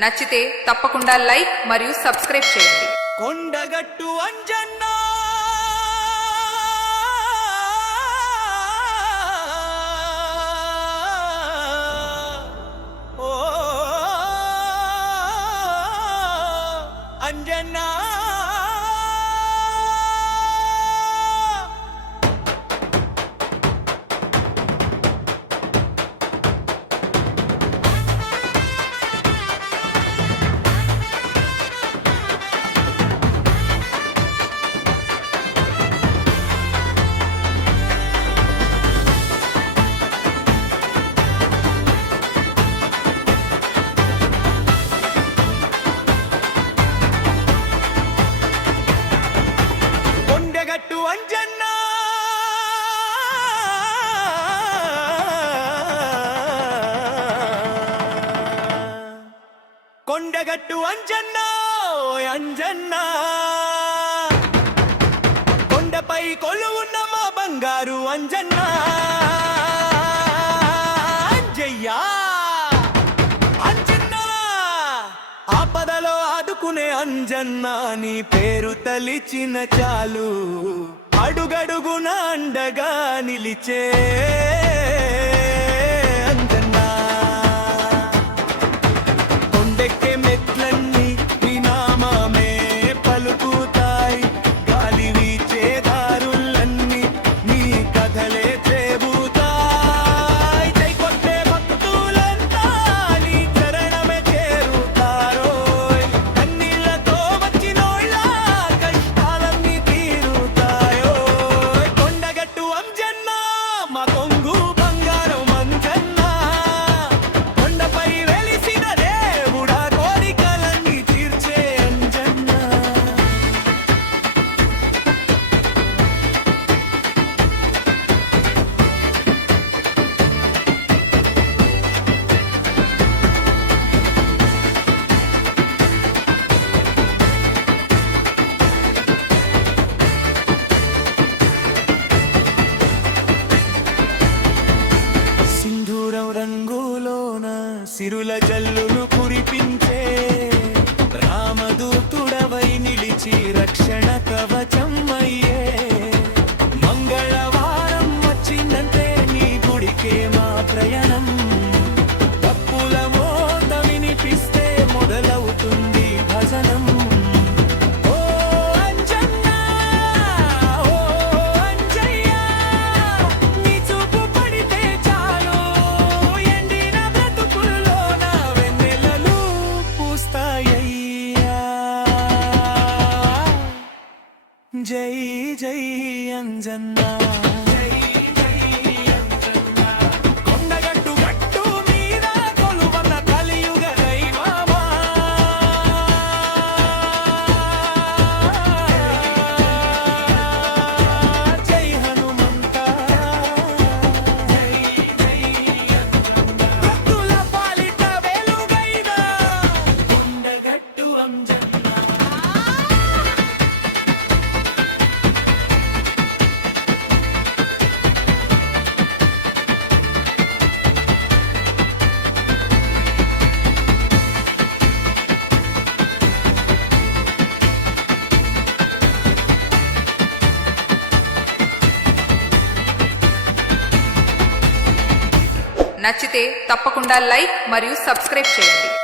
నచ్చితే తప్పకుండా లైక్ మరియు సబ్స్క్రైబ్ చేయండి. కొండగట్టు అంజన్న ఓ అంజన్న అంజన్న కొండగట్టు అంజన్న అంజన్న కొండపై కొలువున్న మా బంగారు అంజన్న అంజయ్యా అంజన్న ఆపదలో ఆదుకునే అంజన్న నీ పేరు తలిచిన చాలు అడుగడుగున అండగా నిలిచే అంజన్న కొండెక్కే మెట్లన్నీ నీ నామమే పలుకుతాయి గాలి వీచే దారులన్నీ నీ కథలే చెబుతాయి జై కొట్టే భక్తులంతా నీ చరణమే చేరుతారో కన్నీళ్లతో వచ్చినోళ్ళ కష్టాలన్నీ తీరుతాయో కొండగట్టు అంజన్న మా కొంగు బంగారం అంజన్న కొండపై వెలిసిన దేవుడా కోరికలన్నీ తీర్చే అంజన్న సింధూరం రంగులోన సిరుల జల్లును కురిపించే రామదూతుడవై నిలిచి రక్షణ కవచం అయ్యే మంగళవారం వచ్చిందంటే నీ గుడికే మా ప్రయాణం తప్పుల మోత వినిపిస్తే మొదలవుతుంది భజనం ఓ అంజన్న ఓ అంజయ్య నీ చూపు పడితే చాలు ఎండిన బ్రతుకుల్లోన వెన్నెలలు పూస్తాయ్యా జై జై అంజన్న కొండగట్టు గట్టు మీద కొలువన్న కలియుగ దైవమా జై హనుమంత భక్తుల పాలిట వెలుగైన కొండగట్టు అంజన్న నచ్చితే తప్పకుండా లైక్ మరియు సబ్స్క్రైబ్ చేయండి.